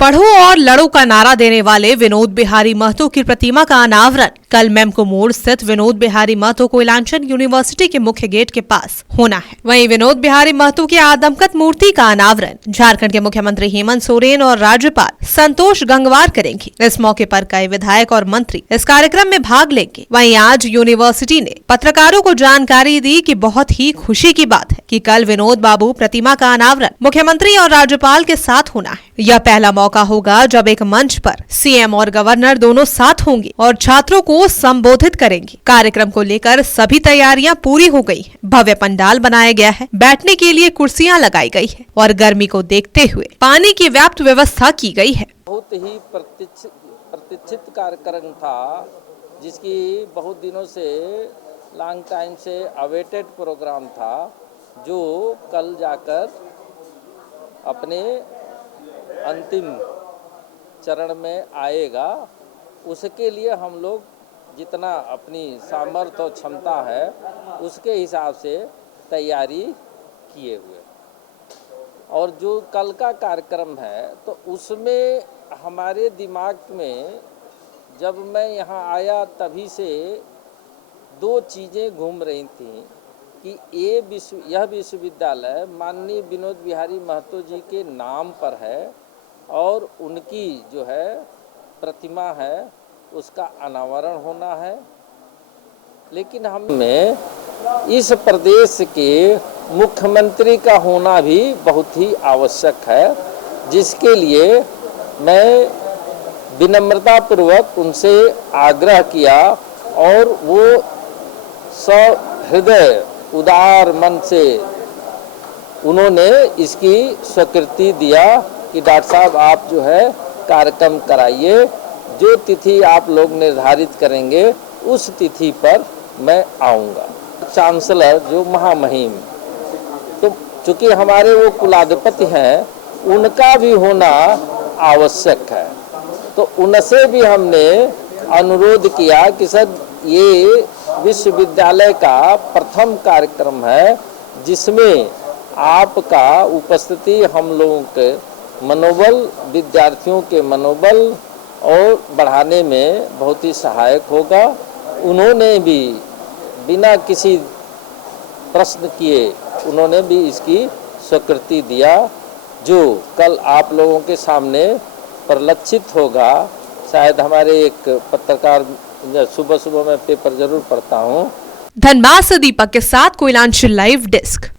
पढ़ो और लड़ो का नारा देने वाले विनोद बिहारी महतो की प्रतिमा का अनावरण कल मेमको मोड़ स्थित विनोद बिहारी महतो कोयलांचल यूनिवर्सिटी के मुख्य गेट के पास होना है। वहीं विनोद बिहारी महतो की आदमकद मूर्ति का अनावरण झारखंड के मुख्यमंत्री हेमंत सोरेन और राज्यपाल संतोष गंगवार करेंगे। इस मौके पर कई विधायक और मंत्री इस कार्यक्रम में भाग लेंगे। वहीं आज यूनिवर्सिटी ने पत्रकारों को जानकारी दी कि बहुत ही खुशी की बात है कि कल विनोद बाबू प्रतिमा का अनावरण मुख्यमंत्री और राज्यपाल के साथ होना है। यह पहला मौका होगा जब एक मंच पर सीएम और गवर्नर दोनों साथ होंगे और छात्रों को संबोधित करेंगे। कार्यक्रम को लेकर सभी तैयारियां पूरी हो गई हैं। भव्य पंडाल बनाया गया है, बैठने के लिए कुर्सियां लगाई गई है और गर्मी को देखते हुए पानी की व्याप्त व्यवस्था की गई है। बहुत ही प्रतीक्षित कार्यक्रम था, जिसकी बहुत दिनों से लॉन्ग टाइम से अवेटेड प्रोग्राम था, जो कल जाकर अपने अंतिम चरण में आएगा। उसके लिए हम लोग जितना अपनी सामर्थ्य और क्षमता है उसके हिसाब से तैयारी किए हुए। और जो कल का कार्यक्रम है तो उसमें हमारे दिमाग में जब मैं यहाँ आया तभी से दो चीज़ें घूम रही थीं कि यह विश्वविद्यालय माननीय विनोद बिहारी महतो जी के नाम पर है और उनकी जो है प्रतिमा है उसका अनावरण होना है। लेकिन हमें इस प्रदेश के मुख्यमंत्री का होना भी बहुत ही आवश्यक है, जिसके लिए मैं विनम्रतापूर्वक उनसे आग्रह किया और वो सहृदय उदार मन से उन्होंने इसकी स्वीकृति दिया कि डॉक्टर साहब आप जो है कार्यक्रम कराइए, जो तिथि आप लोग निर्धारित करेंगे उस तिथि पर मैं आऊँगा। चांसलर जो महामहिम, तो चूँकि हमारे वो कुलाधिपति हैं, उनका भी होना आवश्यक है। तो उनसे भी हमने अनुरोध किया कि सर ये विश्वविद्यालय का प्रथम कार्यक्रम है जिसमें आपका उपस्थिति हम लोगों के मनोबल, विद्यार्थियों के मनोबल और बढ़ाने में बहुत ही सहायक होगा। उन्होंने भी बिना किसी प्रश्न किए उन्होंने भी इसकी स्वीकृति दिया, जो कल आप लोगों के सामने परिलक्षित होगा। शायद हमारे एक पत्रकार सुबह सुबह मैं पेपर जरूर पढ़ता हूँ। धनबाद से दीपक के साथ कोयलांचल लाइव डेस्क।